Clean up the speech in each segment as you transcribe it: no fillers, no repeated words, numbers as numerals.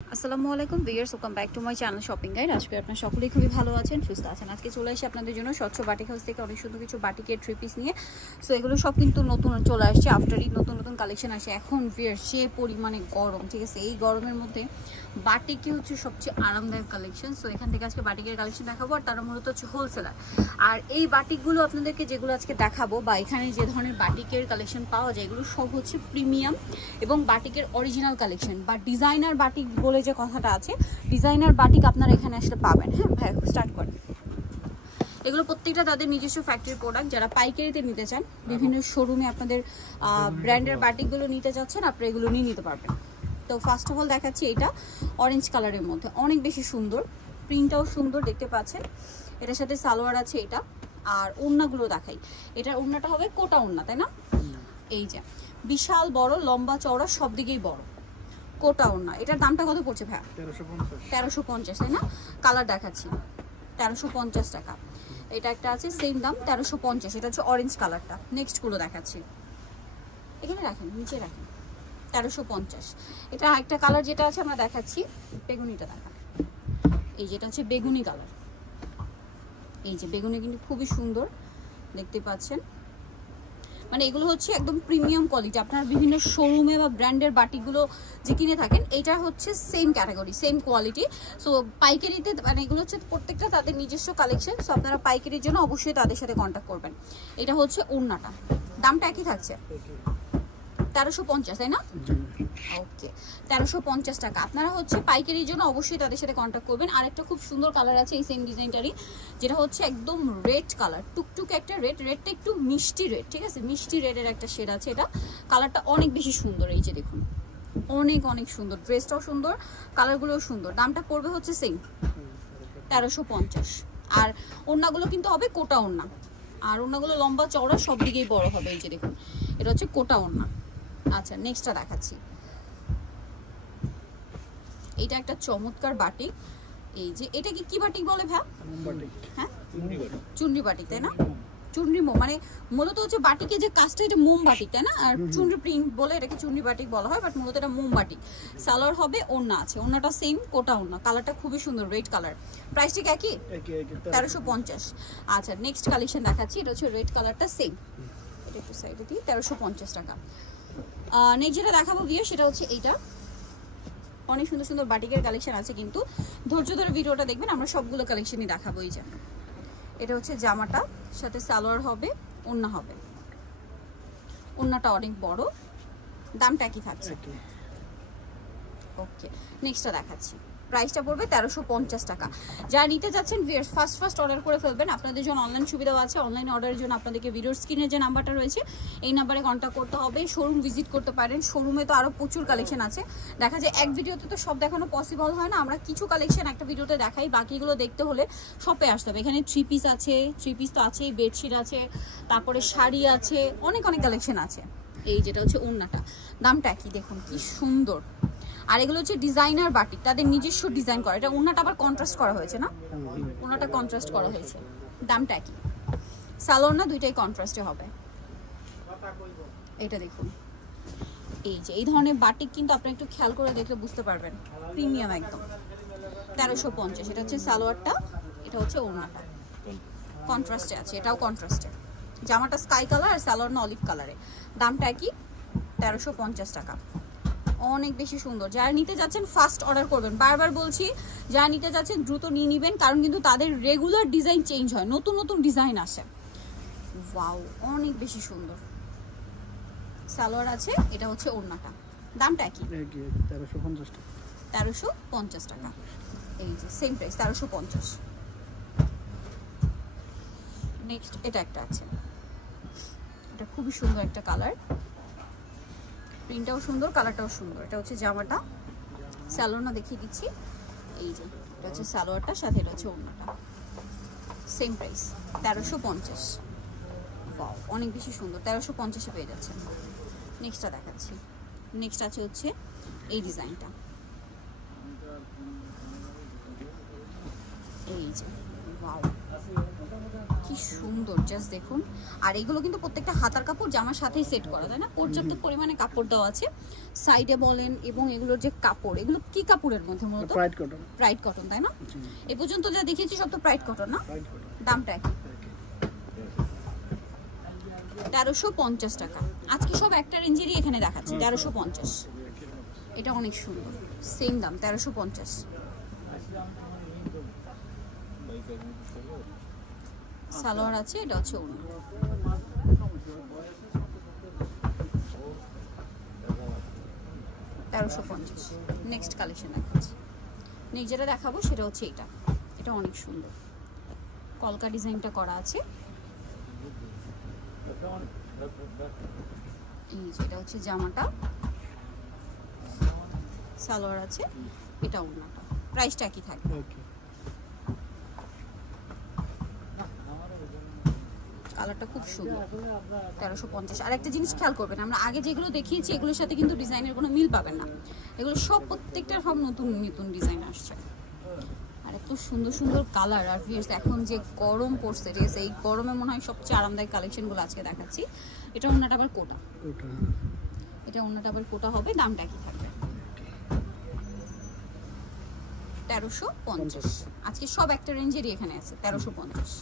আসসালামু আলাইকুম viewers, welcome back to my channel shopping guide. আজকে আপনারা সকলেই খুবই ভালো আছেন, সুস্থ আছেন। আজকে চলে আসি আপনাদের জন্য স্বচ্ছ বাটিক হাউস থেকে অনেক সুন্দর কিছু বাটিকের থ্রি পিস নিয়ে। সো এগুলো সব কিন্তু নতুন চলে আসছে, আফটার ঈদ নতুন নতুন কালেকশন আসে। এখন ভিউয়ার্স যে পরিমাণে গরম, ঠিক আছে, এই গরমের মধ্যে বাটিকে হচ্ছে সবচেয়ে আরামদায়ক কালেকশন। সো এখান থেকে আজকে বাটিকের কালেকশন দেখাবো, আর তারা মূলত হচ্ছে হোলসেলার। আর এই বাটিকগুলো আপনাদেরকে যেগুলো আজকে দেখাবো বা এখানে যে ধরনের বাটিকের কালেকশন পাওয়া যায়, এগুলো সব হচ্ছে প্রিমিয়াম এবং বাটিকের অরিজিনাল কালেকশন বা ডিজাইনার বাটিক বলে যে কথাটা আছে, ডিজাইনার বাটিক আপনারা এখানে আসলে পাবেন। হ্যাঁ ভাই, স্টার্ট করেন। এগুলো প্রত্যেকটা তাদের নিজস্ব ফ্যাক্টরি প্রোডাক্ট। যারা পাইকারিতে নিতে চান, বিভিন্ন শোরুমে আপনাদের ব্র্যান্ডের বাটিকগুলো নিতে চাচ্ছেন, আপনারা এগুলো নিয়ে নিতে পারবেন। তো ফার্স্ট অফ অল দেখাচ্ছি এটা অরেঞ্জ কালারের মধ্যে, অনেক বেশি সুন্দর, প্রিন্টটাও সুন্দর দেখতে পাচ্ছেন। এটার সাথে সালোয়ার আছে এটা। আর ওড়নাগুলো দেখাই, এটার ওড়নাটা হবে কোটা ওড়না, তাই না? এই যে বিশাল বড়, লম্বা চওড়া, সব দিকেই বড় কোটা ওড়না। এটার দামটা কত পড়ছে ভাইয়া? 1350, তাই না? কালার দেখাচ্ছি, 1350 টাকা। এটা একটা আছে সেম দাম 1350, এটা হচ্ছে অরেঞ্জ কালারটা। নেক্সট গুলো দেখাচ্ছি, এখানে রাখেন, নিচে রাখেন, 1350। এটা একটা কালার যেটা আছে আমরা দেখাচ্ছি, বেগুনিটা দেখান। এই যেটা হচ্ছে বেগুনি কালার, এই যে বেগুনি কিন্তু খুবই সুন্দর দেখতে পাচ্ছেন। মানে এগুলো হচ্ছে একদম প্রিমিয়াম কোয়ালিটি। আপনারা বিভিন্ন শোরুমে বা ব্র্যান্ডের বাটিগুলো যে কিনে থাকেন, এটা হচ্ছে same category, same quality. So পাইকারিতে মানে এগুলো হচ্ছে প্রত্যেকটা তাদের নিজস্ব কালেকশন। সো আপনারা পাইকারির জন্য অবশ্যই তাদের সাথে কন্ট্যাক্ট করবেন। এটা হচ্ছে ওড়নাটা, দামটা একই থাকছে 1350, তাই না? ওকে, 1350 টাকা। আপনারা হচ্ছে পাইকারির জন্য অবশ্যই তাদের সাথে কন্ট্যাক্ট করবেন। আর একটা খুব সুন্দর কালার আছে এই সেম ডিজাইনটারই, যেটা হচ্ছে একদম রেড কালার, টুকটুক একটা রেড, রেডটা একটু মিষ্টি রেড, ঠিক আছে, মিষ্টি রেডের একটা শেড আছে। এটা কালারটা অনেক বেশি সুন্দর, এই যে দেখুন, অনেক অনেক সুন্দর, ড্রেসটাও সুন্দর, কালারগুলোও সুন্দর। দামটা পড়বে হচ্ছে সেম 1350। আর ওড়নাগুলো কিন্তু হবে কোটা ওড়না, আর ওড়নাগুলো লম্বা চওড়া সব দিকেই বড় হবে। এই যে দেখুন, এটা হচ্ছে কোটা ওড়না। আচ্ছা, নেক্সটটা দেখাচ্ছি। এটা একটা চমৎকার বাটিক। এই যে এটা কি বাটিক বলে ভাই? হ্যাঁ, চুনরি বাটিক, তাই না? চুনরি মানে মূলত হচ্ছে বাটিকে যে কাজটা, এটা মোম বাটিক, তাই না? আর চুনরি প্রিন্ট বলে এটাকে চুনরি বাটিক বলা হয়, বাট মূলত এটা মোম বাটিক। সালোয়ার হবে, ওড়না আছে, ওড়নাটা সেম কোটা ওড়না, কালারটা খুবই সুন্দর, রেড কালার। প্রাইসটা কি একই? 1350। আচ্ছা, নেক্সট কালেকশন দেখাচ্ছি, এটা হচ্ছে রেড কালারটা সেম, এটা একটু সাইডে দিয়ে 1350 টাকা। নেক্সট যেটা দেখাবো গিয়ে সেটা হচ্ছে এইটা। অনেক সুন্দর সুন্দর বাটিকের কালেকশন আছে, কিন্তু ধৈর্য ধরে ভিডিওটা দেখবেন, আমরা সবগুলো কালেকশনই দেখাবো। এই যে এটা হচ্ছে জামাটা, সাথে সালোয়ার হবে, ওড়না হবে, ওড়নাটা অনেক বড়, দামটা কি থাকছে? ওকে, নেক্সটটা দেখাচ্ছি, প্রাইসটা পড়বে 1350 টাকা। যারা নিতে যাচ্ছেন ভিউয়ার্স, ফার্স্ট অর্ডার করে ফেলবেন। আপনাদের জন্য অনলাইন সুবিধাও আছে। অনলাইন অর্ডারের জন্য আপনাদেরকে ভিডিওর স্ক্রিনে যে নাম্বারটা রয়েছে, এই নাম্বারে কন্ট্যাক্ট করতে হবে। শোরুম ভিজিট করতে পারেন, শোরুমে তো আরও প্রচুর কালেকশন আছে। দেখা যায় এক ভিডিওতে তো সব দেখানো পসিবল হয় না, আমরা কিছু কালেকশন একটা ভিডিওতে দেখাই, বাকিগুলো দেখতে হলে শপে আসতে হবে। এখানে থ্রি পিস আছে, থ্রি পিস তো আছেই, বেডশিট আছে, তারপরে শাড়ি আছে, অনেক অনেক কালেকশন আছে। এই যেটা হচ্ছে ওড়নাটা, দামটা কি দেখুন, কি সুন্দর। আর এগুলো হচ্ছে ডিজাইনার বাটিক, তাদের নিজস্ব ডিজাইন করা। এটা ওড়নাটা আবার কন্ট্রাস্ট করা হয়েছে না, ওড়নাটা কন্ট্রাস্ট করা হয়েছে। দামটা কি? সালোয়ার না দুইটাই কন্ট্রাস্টে হবে। এটা দেখুন, এই যে এই ধরনের বাটিক কিন্তু আপনি একটু খেয়াল করে দেখলে বুঝতে পারবেন, প্রিমিয়াম একদম। 1350, এটা হচ্ছে সালোয়ারটা, এটা হচ্ছে ওড়নাটা, কন্ট্রাস্টে আছে, এটাও কন্ট্রাস্টে। জামাটা স্কাই কালার আর সালোয়ার না অলিভ কালারে। দামটা কি? 1350 টাকা। অনেক বেশি সুন্দর। যারা নিতে যাচ্ছেন ফার্স্ট অর্ডার করবেন, বারবার বলছি, যারা নিতে যাচ্ছেন দ্রুত নিয়ে নেবেন, কারণ কিন্তু তাদের রেগুলার ডিজাইন চেঞ্জ হয়, নতুন নতুন ডিজাইন আসে। ওয়াও, অনেক বেশি সুন্দর। সালোয়ার আছে, এটা হচ্ছে ওড়নাটা, দামটা কি? 1350 টাকা। 1350 টাকা। এই যে সেম প্রাইস, 1350। নেক্সট এটা একটা আছে, এটা খুবই সুন্দর একটা কালার, প্রিন্টটাও সুন্দর, কালারটাও সুন্দর। এটা হচ্ছে জামাটা, সালোয়ারটা দেখিয়ে দিচ্ছি। এই যে এটা হচ্ছে সালোয়ারটা, সাথে এটা হচ্ছে ওড়নাটা, সেম প্রাইস 1350। ওয়াও, অনেক বেশি সুন্দর, 1350-এ পেয়ে যাচ্ছেন। নেক্সটটা দেখাচ্ছি। নেক্সট আছে হচ্ছে এই ডিজাইনটা, এই যে ওয়াও, কি সুন্দর, জাস্ট দেখুন। আর এগুলো কিন্তু প্রত্যেকটা হাতার কাপড় জামার সাথেই সেট করা, তাই না? পর্যাপ্ত পরিমাণে কাপড় দেওয়া আছে সাইডে বলেন, এবং এগুলোর যে কাপড়, এগুলো কি কাপড়ের মধ্যে মূলত? Pride cotton. প্রাইড কটন, তাই না? এ পর্যন্ত যা দেখিয়েছি সব তো প্রাইড কটন না? দামটা কি? 1350 টাকা। আজকে সব একটা রেঞ্জেরই এখানে দেখাচ্ছি, 1350। এটা অনেক সুন্দর, সেম দাম 1350। সালোয়ার আছে, এটা হচ্ছে ওড়না। নেক্সট কালেকশন দেখাচ্ছি। নেক্সট যেটা দেখাবো সেটা হচ্ছে এটা। এটা অনেক সুন্দর, কলকা ডিজাইনটা করা আছে। এই যে এটা হচ্ছে জামাটা, সালোয়ার আছে, এটা ওড়নাটা। প্রাইসটা কি থাকবে? কালারটা খুব সুন্দর, 1350। আর একটা জিনিস খেয়াল করবেন, আমরা আগে যেগুলো দেখিয়েছি এগুলোর সাথে কিন্তু ডিজাইনের কোনো মিল পাবেন না। এগুলো সব প্রত্যেকটার সব নতুন নতুন ডিজাইন আসছে, আর এত সুন্দর সুন্দর কালার। আর ভিউয়ার্স, এখন যে গরম পড়ছে, ঠিক আছে, এই গরমে মনে হয় সবচেয়ে আরামদায়ক কালেকশনগুলো আজকে দেখাচ্ছি। এটা ওড়নাটা আবার কোটা, এটা ওড়নাটা আবার কোটা হবে। দামটা কি থাকবে? 1350। আজকে সব একটা রেঞ্জেরই এখানে আছে, 1350।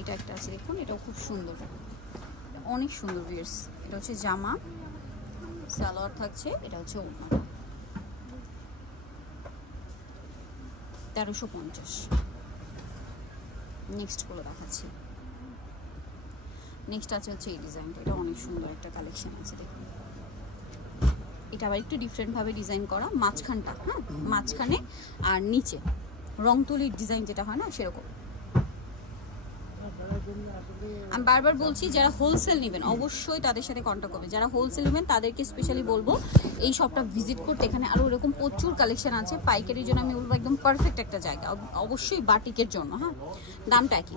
এটা একটা আছে দেখুন, এটাও খুব সুন্দর, অনেক সুন্দর ভিউয়ার্স। এটা হচ্ছে জামা, সালোয়ার থাকছে, এটা হচ্ছে ওড়নাটা। 1350। নেক্সট গুলো দেখাচ্ছি। নেক্সট আছে হচ্ছে এই ডিজাইনটা, এটা অনেক সুন্দর একটা কালেকশন আছে দেখুন। এটা আবার একটু ডিফারেন্ট ভাবে ডিজাইন করা, মাঝখানটা, হ্যাঁ, মাঝখানে আর নিচে রং তুলির ডিজাইন যেটা হয় না, সেরকম। আমি বারবার বলছি, যারা হোলসেল নেবেন অবশ্যই তাদের সাথে কন্ট্যাক্ট করবে। যারা হোলসেল নেবেন তাদেরকে স্পেশালি বলবো এই শপটা ভিজিট করতে। এখানে আরো এরকম প্রচুর কালেকশন আছে। পাইকারির জন্য আমি বলবো একদম পারফেক্ট একটা জায়গা, অবশ্যই বাটিকের জন্য। হ্যাঁ, দামটা কি?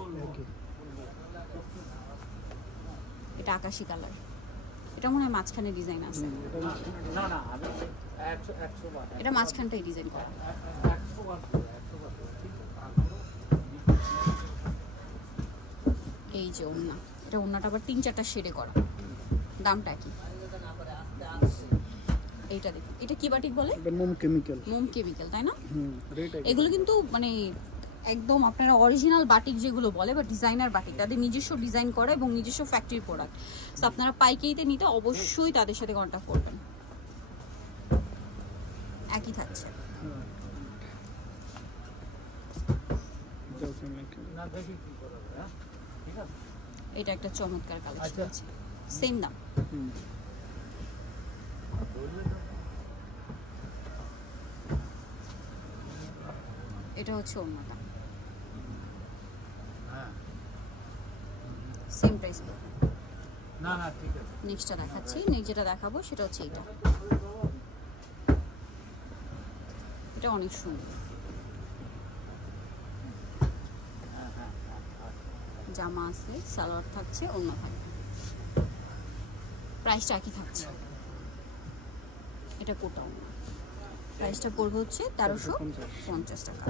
এটা আকাশি কালার, এটা মনে হয় মাঝখানে ডিজাইন আছে। এটা মাঝখানটাই ডিজাইন করা। এই যে ওড়না, এটা ওড়নাটা আবার 3-4টা শেডে করা। দামটা কি? এইটা দেখুন, এটা কি বাটিক বলে? মোম কেমিক্যাল। মোম কেমিক্যাল, তাই না? এগুলো কিন্তু মানে একদম আপনারা অরিজিনাল বাটিক যেগুলো বলে, বা ডিজাইনার বাটিক, তাদের নিজস্ব ডিজাইন করা এবং নিজস্ব ফ্যাক্টরি প্রোডাক্ট। তো আপনারা পাইকারিতে নিতে অবশ্যই তাদের সাথে কন্ট্যাক্ট করবেন। একই থাকছে। এটা একটা চমৎকার কালেকশন আছে, সেম দাম। এটা হচ্ছে ওড়নাটা, সেম প্রাইস। না না ঠিক আছে। নেক্সটটা দেখাচ্ছি। নেক্সট যেটা দেখাবো সেটা হচ্ছে এটা। এটা অনেক সুন্দর, জামা আছে, সালোয়ার থাকছে, ওড়না থাকবে। প্রাইসটা একই থাকছে। এটা কোটা ওড়না, প্রাইসটা পড়বে হচ্ছে 1350 টাকা।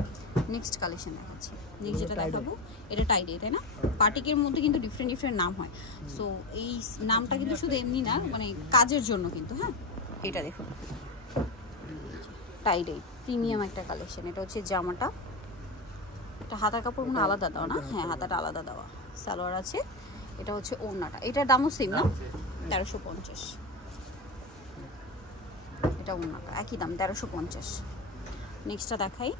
নেক্সট কালেকশন দেখাচ্ছি। নেক্সট যেটা দেখাবো এটা টাইডে, তাই না? পার্টিকের মধ্যে কিন্তু ডিফারেন্ট ডিফারেন্ট নাম হয়। সো এই নামটা কিন্তু শুধু এমনি না, মানে কাজের জন্য কিন্তু। হ্যাঁ, এটা দেখুন, টাইডে প্রিমিয়াম একটা কালেকশন। এটা হচ্ছে জামাটা, এটা হাতার কাপড় মনে আলাদা দেওয়া না? হ্যাঁ, হাতাটা আলাদা দেওয়া। সালোয়ার আছে, এটা হচ্ছে ওড়নাটা। এটার দামও সেম না? 1350। এটা ওড়নাটা একই দাম, 1350। নেক্সটটা দেখাই।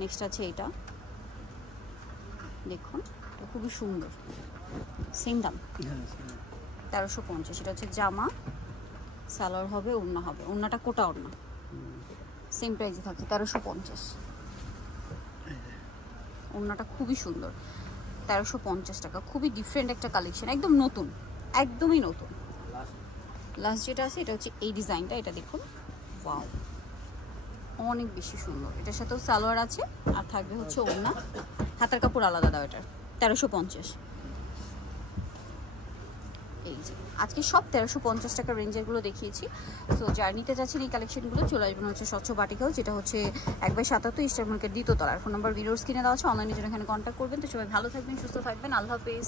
নেক্সট আছে এটা, দেখুন, এটা খুবই সুন্দর, সেম দাম 1350। এটা হচ্ছে জামা, সালোয়ার হবে, ওড়না হবে। ওড়নাটা কোটা ওড়না, সেম প্রাইসে থাকছে 1350। ওড়নাটা খুবই সুন্দর, 1350 টাকা। খুবই ডিফারেন্ট একটা কালেকশন, একদম নতুন, একদমই নতুন। লাস্ট যেটা আছে এটা হচ্ছে এই ডিজাইনটা, এটা দেখুন, ওয়াও, অনেক বেশি সুন্দর। এটার সাথেও সালোয়ার আছে, আর থাকবে হচ্ছে ওড়না, হাতার কাপড় আলাদা দাও। এটার 1350। এই যে আজকে সব 1350 টাকা রেঞ্জেরগুলো দেখিয়েছি। সো যারা নিতে চাচ্ছেন এই কালেকশনগুলো চলে আসবেন হচ্ছে স্বচ্ছ বাটিক হাউস, যেটা হচ্ছে 1/77 ইস্টার মার্কেট দ্বিতীয় তলার। ফোন নাম্বার ভিডিওর স্ক্রিনে দেওয়া আছে, অনলাইনের জন্য এখানে কন্ট্যাক্ট করবেন। তো সবাই ভালো থাকবেন, সুস্থ থাকবেন, আল্লাহ হাফেজ।